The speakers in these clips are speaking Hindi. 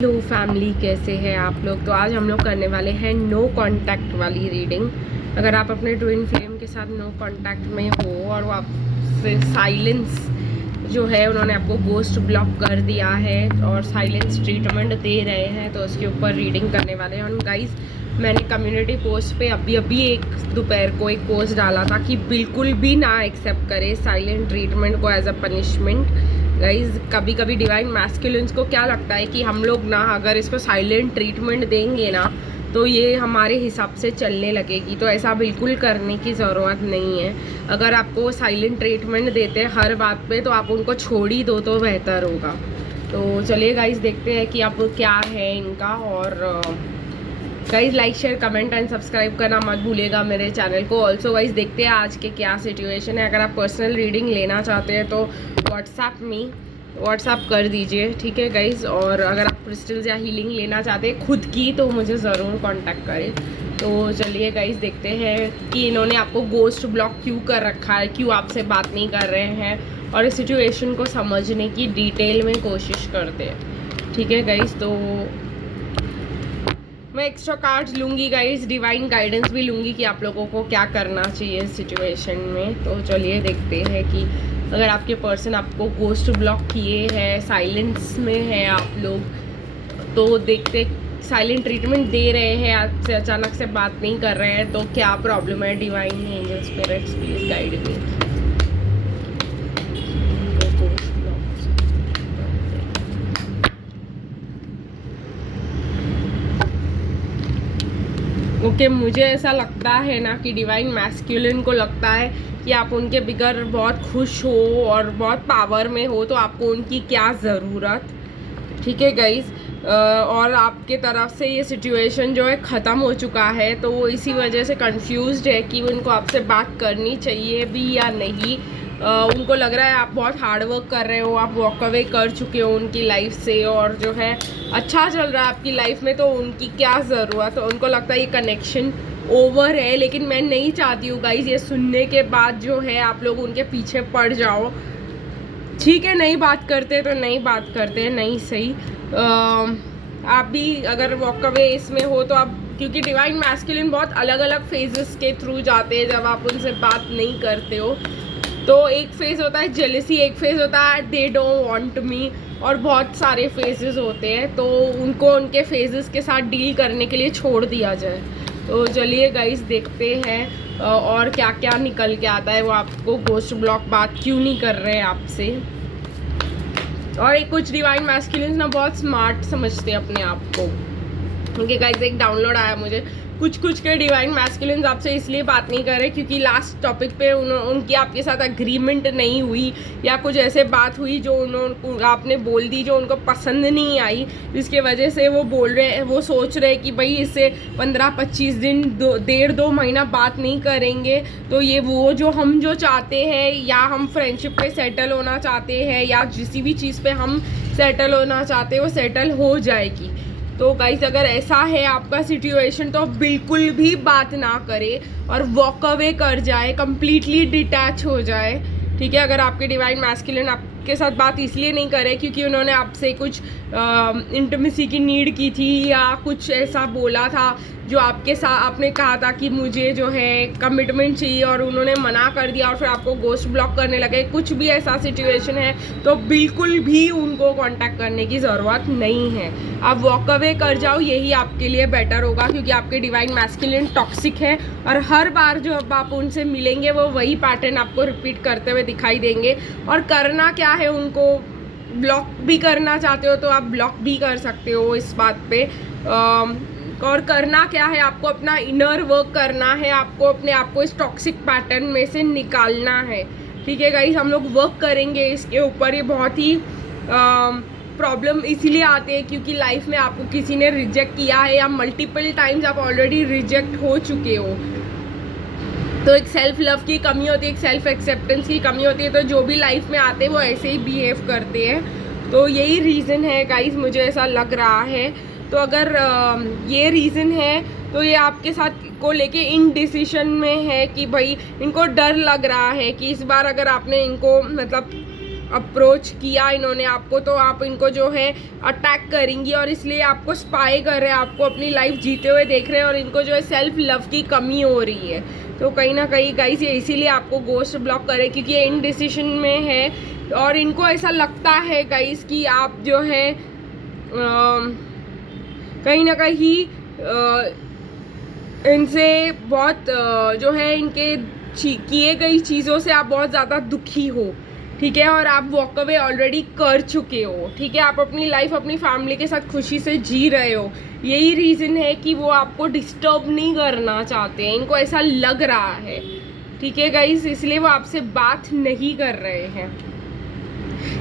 हेलो फैमिली, कैसे हैं आप लोग। तो आज हम लोग करने वाले हैं नो कांटेक्ट वाली रीडिंग। अगर आप अपने ट्विन फ्लेम के साथ नो कांटेक्ट में हो और वो आपसे साइलेंस जो है उन्होंने आपको गोस्ट ब्लॉक कर दिया है और साइलेंस ट्रीटमेंट दे रहे हैं, तो उसके ऊपर रीडिंग करने वाले हैं। और गाइस, मैंने कम्युनिटी पोस्ट पे अभी एक दोपहर को एक पोस्ट डाला था कि बिल्कुल भी ना एक्सेप्ट करें साइलेंट ट्रीटमेंट को एज अ पनिशमेंट। गाइज, कभी कभी डिवाइन मैस्कुलिन्स को क्या लगता है कि हम लोग ना अगर इसको साइलेंट ट्रीटमेंट देंगे ना तो ये हमारे हिसाब से चलने लगेगी। तो ऐसा बिल्कुल करने की ज़रूरत नहीं है। अगर आपको वो साइलेंट ट्रीटमेंट देते हैं हर बात पे तो आप उनको छोड़ ही दो तो बेहतर होगा। तो चलिए गाइज, देखते हैं कि अब क्या है इनका। और guys, like share comment and subscribe करना मत भूलिएगा मेरे चैनल को। ऑल्सो गाइज, देखते हैं आज के क्या सिचुएशन है। अगर आप पर्सनल रीडिंग लेना चाहते हैं तो व्हाट्सएप कर दीजिए, ठीक है गाइज। और अगर आप क्रिस्टल्स या हीलिंग लेना चाहते हैं खुद की तो मुझे ज़रूर कांटेक्ट करें। तो चलिए गाइज, देखते हैं कि इन्होंने आपको गोस्ट ब्लॉक क्यों कर रखा है, क्यों आपसे बात नहीं कर रहे हैं, और इस सिचुएशन को समझने की डिटेल में कोशिश करते हैं, ठीक है गाइज। तो मैं एक्स्ट्रा कार्ड्स लूँगी गाइज, डिवाइन गाइडेंस भी लूँगी कि आप लोगों को क्या करना चाहिए इस सिचुएशन में। तो चलिए देखते हैं कि अगर आपके पर्सन आपको गोस्ट ब्लॉक किए हैं, साइलेंस में है आप लोग, तो देखते साइलेंट ट्रीटमेंट दे रहे हैं, आपसे अचानक से बात नहीं कर रहे हैं, तो क्या प्रॉब्लम है। Divine angel spirits please guide me. Okay, मुझे ऐसा लगता है ना कि डिवाइन मैस्कुलिन को लगता है कि आप उनके बिगर बहुत खुश हो और बहुत पावर में हो, तो आपको उनकी क्या ज़रूरत, ठीक है गाइज। और आपके तरफ से ये सिचुएशन जो है ख़त्म हो चुका है, तो वो इसी वजह से कंफ्यूज्ड है कि उनको आपसे बात करनी चाहिए भी या नहीं। उनको लग रहा है आप बहुत हार्ड वर्क कर रहे हो, आप वॉक अवे कर चुके हो उनकी लाइफ से और जो है अच्छा चल रहा है आपकी लाइफ में, तो उनकी क्या ज़रूरत। तो उनको लगता है ये कनेक्शन ओवर है। लेकिन मैं नहीं चाहती हूँ गाइज ये सुनने के बाद जो है आप लोग उनके पीछे पड़ जाओ। ठीक है, नहीं बात करते तो नहीं बात करते, नहीं सही। आप भी अगर वॉक अवे इसमें हो तो आप, क्योंकि डिवाइन मैस्कुलिन बहुत अलग अलग फेजेस के थ्रू जाते हैं जब आप उनसे बात नहीं करते हो। तो एक फेज़ होता है जेलसी, एक फेज़ होता है दे डोंट वांट मी, और बहुत सारे फेजेस होते हैं। तो उनको उनके फेजेस के साथ डील करने के लिए छोड़ दिया जाए। तो चलिए गाइस, देखते हैं और क्या क्या निकल के आता है। वो आपको गोस्ट ब्लॉक बात क्यों नहीं कर रहे हैं आपसे। और एक कुछ डिवाइन मैस्कुलिन्स ना बहुत स्मार्ट समझते हैं अपने आप को। ओके गाइस, एक डाउनलोड आया मुझे, कुछ के डिवाइन मैस्कुलिन्स आपसे इसलिए बात नहीं कर रहे क्योंकि लास्ट टॉपिक पे उनकी आपके साथ अग्रीमेंट नहीं हुई, या कुछ ऐसे बात हुई जो आपने बोल दी जो उनको पसंद नहीं आई, जिसके वजह से वो बोल रहे हैं, वो सोच रहे हैं कि भाई इससे 15-25 दिन 1.5-2 महीना बात नहीं करेंगे तो ये वो जो हम जो चाहते हैं, या हम फ्रेंडशिप पे सेटल होना चाहते हैं या किसी भी चीज़ पे हम सेटल होना चाहते हैं वो सेटल हो जाएगी। तो गाइस, अगर ऐसा है आपका सिचुएशन तो बिल्कुल भी बात ना करे और वॉक अवे कर जाए, कंप्लीटली डिटैच हो जाए, ठीक है। अगर आपके डिवाइन मैस्कुलिन आपके साथ बात इसलिए नहीं करे क्योंकि उन्होंने आपसे कुछ इंटीमेसी की नीड की थी या कुछ ऐसा बोला था जो आपके साथ आपने कहा था कि मुझे जो है कमिटमेंट चाहिए और उन्होंने मना कर दिया और फिर आपको गोस्ट ब्लॉक करने लगे, कुछ भी ऐसा सिचुएशन है तो बिल्कुल भी उनको कांटेक्ट करने की ज़रूरत नहीं है। आप वॉक अवे कर जाओ, यही आपके लिए बेटर होगा, क्योंकि आपके डिवाइन मैस्कुलिन टॉक्सिक है और हर बार जो अब आप उनसे मिलेंगे वो वही पैटर्न आपको रिपीट करते हुए दिखाई देंगे। और करना क्या है, उनको ब्लॉक भी करना चाहते हो तो आप ब्लॉक भी कर सकते हो इस बात पे। और करना क्या है, आपको अपना इनर वर्क करना है, आपको अपने आप को इस टॉक्सिक पैटर्न में से निकालना है, ठीक है गाइस। हम लोग वर्क करेंगे इसके ऊपर। ये बहुत ही प्रॉब्लम इसीलिए आते हैं क्योंकि लाइफ में आपको किसी ने रिजेक्ट किया है या मल्टीपल टाइम्स आप ऑलरेडी रिजेक्ट हो चुके हो। तो एक सेल्फ लव की कमी होती है, एक सेल्फ एक्सेप्टेंस की कमी होती है। तो जो भी लाइफ में आते हैं वो ऐसे ही बिहेव करते हैं। तो यही रीज़न है गाइस, मुझे ऐसा लग रहा है। तो अगर ये रीज़न है तो ये आपके साथ को लेके इनडिसीजन में है कि भाई इनको डर लग रहा है कि इस बार अगर आपने इनको मतलब अप्रोच किया इन्होंने आपको, तो आप इनको जो है अटैक करेंगी और इसलिए आपको स्पाई कर रहे हैं, आपको अपनी लाइफ जीते हुए देख रहे हैं और इनको जो है सेल्फ लव की कमी हो रही है। तो कहीं ना कहीं गाइस ये इसीलिए आपको गोस्ट ब्लॉक करे, क्योंकि ये इनडिसीजन में है और इनको ऐसा लगता है गाइस कि आप जो है कहीं ना कहीं इनसे बहुत जो है इनके किए गई चीज़ों से आप बहुत ज़्यादा दुखी हो, ठीक है, और आप वॉक अवे ऑलरेडी कर चुके हो, ठीक है, आप अपनी लाइफ अपनी फैमिली के साथ खुशी से जी रहे हो। यही रीज़न है कि वो आपको डिस्टर्ब नहीं करना चाहते हैं, इनको ऐसा लग रहा है, ठीक है गाइस, इसलिए वो आपसे बात नहीं कर रहे हैं।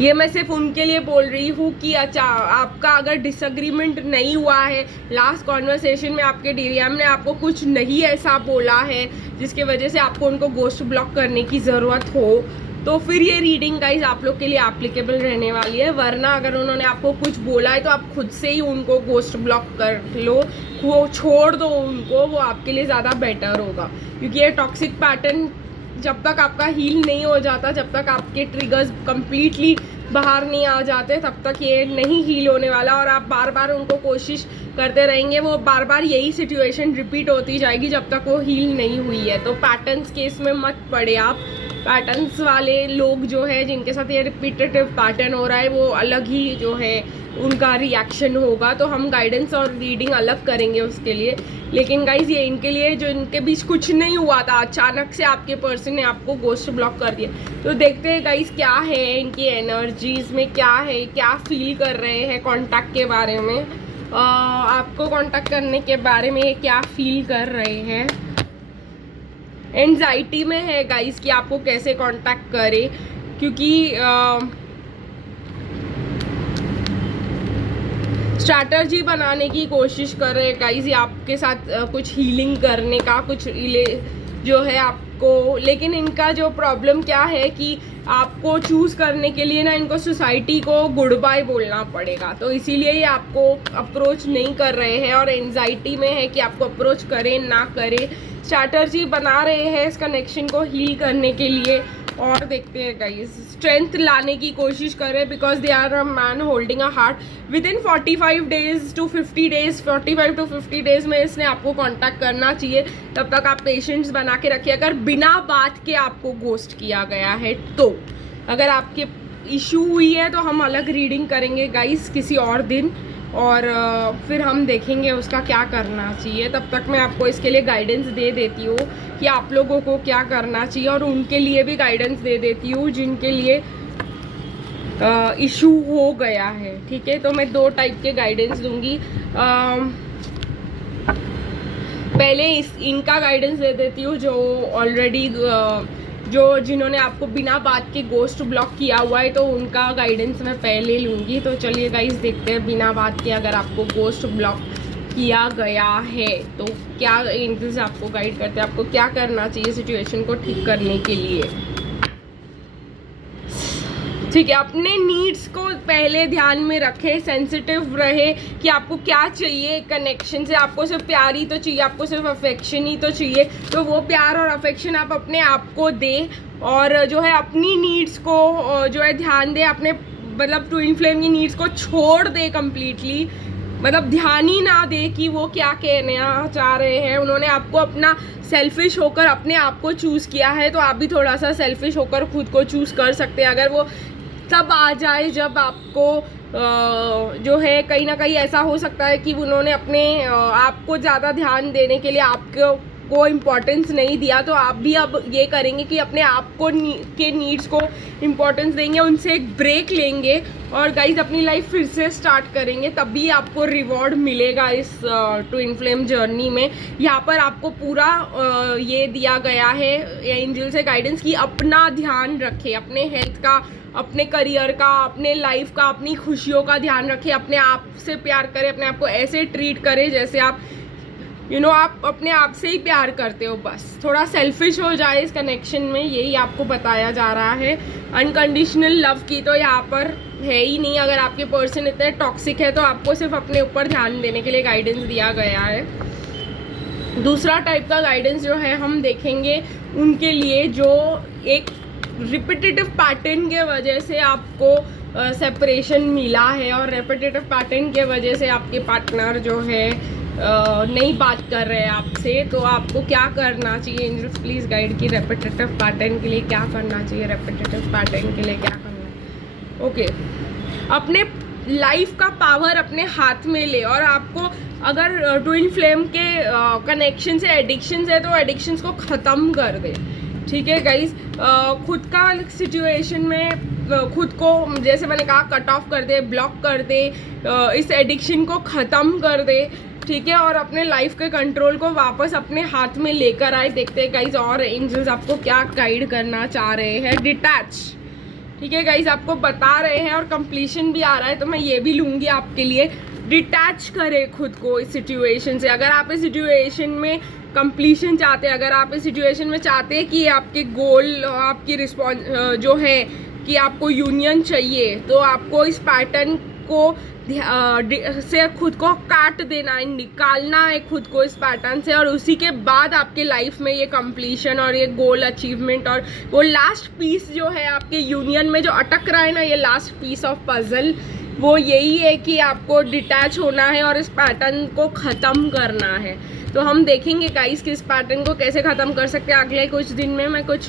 ये मैं सिर्फ उनके लिए बोल रही हूँ कि अच्छा आपका अगर डिसएग्रीमेंट नहीं हुआ है, लास्ट कॉन्वर्सेशन में आपके डीएम ने आपको कुछ नहीं ऐसा बोला है जिसकी वजह से आपको उनको गोस्ट ब्लॉक करने की ज़रूरत हो, तो फिर ये रीडिंग गाइज आप लोग के लिए एप्लीकेबल रहने वाली है। वरना अगर उन्होंने आपको कुछ बोला है तो आप खुद से ही उनको गोस्ट ब्लॉक कर लो, वो छोड़ दो उनको, वो आपके लिए ज़्यादा बेटर होगा। क्योंकि ये टॉक्सिक पैटर्न जब तक आपका हील नहीं हो जाता, जब तक आपके ट्रिगर्स कंप्लीटली बाहर नहीं आ जाते, तब तक ये नहीं हील होने वाला और आप बार बार उनको कोशिश करते रहेंगे, वो बार बार यही सिचुएशन रिपीट होती जाएगी जब तक वो हील नहीं हुई है। तो पैटर्न्स केस में मत पड़े आप। पैटर्न्स वाले लोग जो है जिनके साथ ये रिपीटेटिव पैटर्न हो रहा है वो अलग ही जो है उनका रिएक्शन होगा, तो हम गाइडेंस और रीडिंग अलग करेंगे उसके लिए। लेकिन गाइज ये इनके लिए जो इनके बीच कुछ नहीं हुआ था, अचानक से आपके पर्सन ने आपको गोस्ट ब्लॉक कर दिया, तो देखते हैं गाइज क्या है इनकी एनर्जीज में, क्या है, क्या फील कर रहे हैं कांटेक्ट के बारे में, आपको कांटेक्ट करने के बारे में क्या फील कर रहे हैं। एंजाइटी में है गाइस कि आपको कैसे कांटेक्ट करे, क्योंकि स्ट्रैटर्जी बनाने की कोशिश कर रहे हैं गाइस ये आपके साथ कुछ हीलिंग करने का, कुछ जो है आपको। लेकिन इनका जो प्रॉब्लम क्या है कि आपको चूज़ करने के लिए ना इनको सोसाइटी को गुड बाय बोलना पड़ेगा, तो इसीलिए ये आपको अप्रोच नहीं कर रहे हैं और एंजाइटी में है कि आपको अप्रोच करें ना करें। स्ट्रैटर्जी बना रहे हैं इस कनेक्शन को हील करने के लिए और देखते हैं गाइस स्ट्रेंथ लाने की कोशिश करें, because they are a man holding a heart. Within 45 days to 50 days 45 to 50 days में इसने आपको कांटेक्ट करना चाहिए, तब तक आप पेशेंस बना के रखिए। अगर बिना बात के आपको गोस्ट किया गया है तो, अगर आपके इशू हुई है तो हम अलग रीडिंग करेंगे गाइस किसी और दिन, और फिर हम देखेंगे उसका क्या करना चाहिए। तब तक मैं आपको इसके लिए गाइडेंस दे देती हूँ कि आप लोगों को क्या करना चाहिए, और उनके लिए भी गाइडेंस दे देती हूँ जिनके लिए इशू हो गया है, ठीक है। तो मैं 2 टाइप के गाइडेंस दूंगी। पहले इनका गाइडेंस दे देती हूँ जो ऑलरेडी जिन्होंने आपको बिना बात के गोस्ट ब्लॉक किया हुआ है, तो उनका गाइडेंस मैं पहले लूँगी। तो चलिए गाइस देखते हैं बिना बात के अगर आपको गोस्ट ब्लॉक किया गया है तो क्या एंजल्स आपको गाइड करते हैं, आपको क्या करना चाहिए सिचुएशन को ठीक करने के लिए, ठीक है। अपने नीड्स को पहले ध्यान में रखें, सेंसिटिव रहे कि आपको क्या चाहिए कनेक्शन से। आपको सिर्फ प्यार ही तो चाहिए, आपको सिर्फ अफेक्शन ही तो चाहिए, तो वो प्यार और अफेक्शन आप अपने आप को दें और जो है अपनी नीड्स को जो है ध्यान दें। अपने मतलब ट्विन फ्लेम की नीड्स को छोड़ दें कम्प्लीटली, मतलब ध्यान ही ना दे कि वो क्या कहना चाह रहे हैं। उन्होंने आपको अपना सेल्फिश होकर अपने आप को चूज़ किया है, तो आप भी थोड़ा सा सेल्फिश होकर खुद को चूज़ कर सकते हैं। अगर वो तब आ जाए जब आपको जो है कहीं ना कहीं ऐसा हो सकता है कि उन्होंने अपने आपको ज़्यादा ध्यान देने के लिए आपको इम्पोर्टेंस नहीं दिया, तो आप भी अब ये करेंगे कि अपने आप को के नीड्स को इम्पोर्टेंस देंगे, उनसे एक ब्रेक लेंगे और गाइज अपनी लाइफ फिर से स्टार्ट करेंगे, तभी आपको रिवॉर्ड मिलेगा इस ट्विन फ्लेम जर्नी में। यहाँ पर आपको पूरा ये दिया गया है एंजल से गाइडेंस कि अपना ध्यान रखें, अपने हेल्थ का, अपने करियर का, अपने लाइफ का, अपनी खुशियों का ध्यान रखें, अपने आप से प्यार करें, अपने आप को ऐसे ट्रीट करें जैसे आप आप अपने आप से ही प्यार करते हो। बस थोड़ा सेल्फिश हो जाए इस कनेक्शन में, यही आपको बताया जा रहा है। अनकंडीशनल लव की तो यहाँ पर है ही नहीं। अगर आपके पर्सन इतने टॉक्सिक है तो आपको सिर्फ अपने ऊपर ध्यान देने के लिए गाइडेंस दिया गया है। दूसरा टाइप का गाइडेंस जो है हम देखेंगे उनके लिए जो एक रिपीटेटिव पैटर्न के वजह से आपको सेपरेशन मिला है और रिपीटेटिव पैटर्न के वजह से आपके पार्टनर जो है नहीं बात कर रहे हैं आपसे, तो आपको क्या करना चाहिए? एंजल्स प्लीज़ गाइड कि रिपीटेटिव पैटर्न के लिए क्या करना चाहिए, रिपीटेटिव पैटर्न के लिए क्या करना है। ओके, अपने लाइफ का पावर अपने हाथ में ले, और आपको अगर ट्विन फ्लेम के कनेक्शन से एडिक्शन है तो एडिक्शंस को ख़त्म कर दे। ठीक है गाइज, खुद का सिचुएशन में खुद को जैसे मैंने कहा कट ऑफ कर दे, ब्लॉक कर दे, इस एडिक्शन को ख़त्म कर दे। ठीक है, और अपने लाइफ के कंट्रोल को वापस अपने हाथ में लेकर आए। देखते हैं गाइज और एंजल्स आपको क्या गाइड करना चाह रहे हैं। डिटैच, ठीक है गाइज, आपको बता रहे हैं और कंप्लीशन भी आ रहा है, तो मैं ये भी लूँगी आपके लिए। डिटैच करें खुद को इस सिचुएशन से। अगर आप इस सिचुएशन में कंप्लीशन चाहते हैं, अगर आप इस सिचुएशन में चाहते हैं कि आपके गोल, आपकी रिस्पॉन्स जो है कि आपको यूनियन चाहिए, तो आपको इस पैटर्न को से खुद को काट देना है, निकालना है खुद को इस पैटर्न से, और उसी के बाद आपके लाइफ में ये कंप्लीशन और ये गोल अचीवमेंट और वो लास्ट पीस जो है आपके यूनियन में जो अटक रहा है ना, ये लास्ट पीस ऑफ पजल, वो यही है कि आपको डिटैच होना है और इस पैटर्न को ख़त्म करना है। तो हम देखेंगे गाइस कि इस पैटर्न को कैसे ख़त्म कर सकते हैं। अगले कुछ दिन में मैं कुछ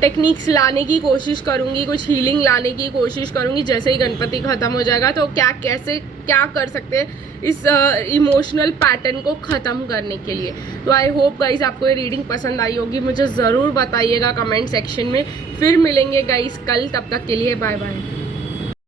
टेक्निक्स लाने की कोशिश करूँगी, कुछ हीलिंग लाने की कोशिश करूँगी। जैसे ही गणपति ख़त्म हो जाएगा तो क्या कर सकते हैं इस इमोशनल पैटर्न को ख़त्म करने के लिए। तो आई होप गाइस आपको ये रीडिंग पसंद आई होगी, मुझे ज़रूर बताइएगा कमेंट सेक्शन में। फिर मिलेंगे गाइस कल, तब तक के लिए बाय बाय।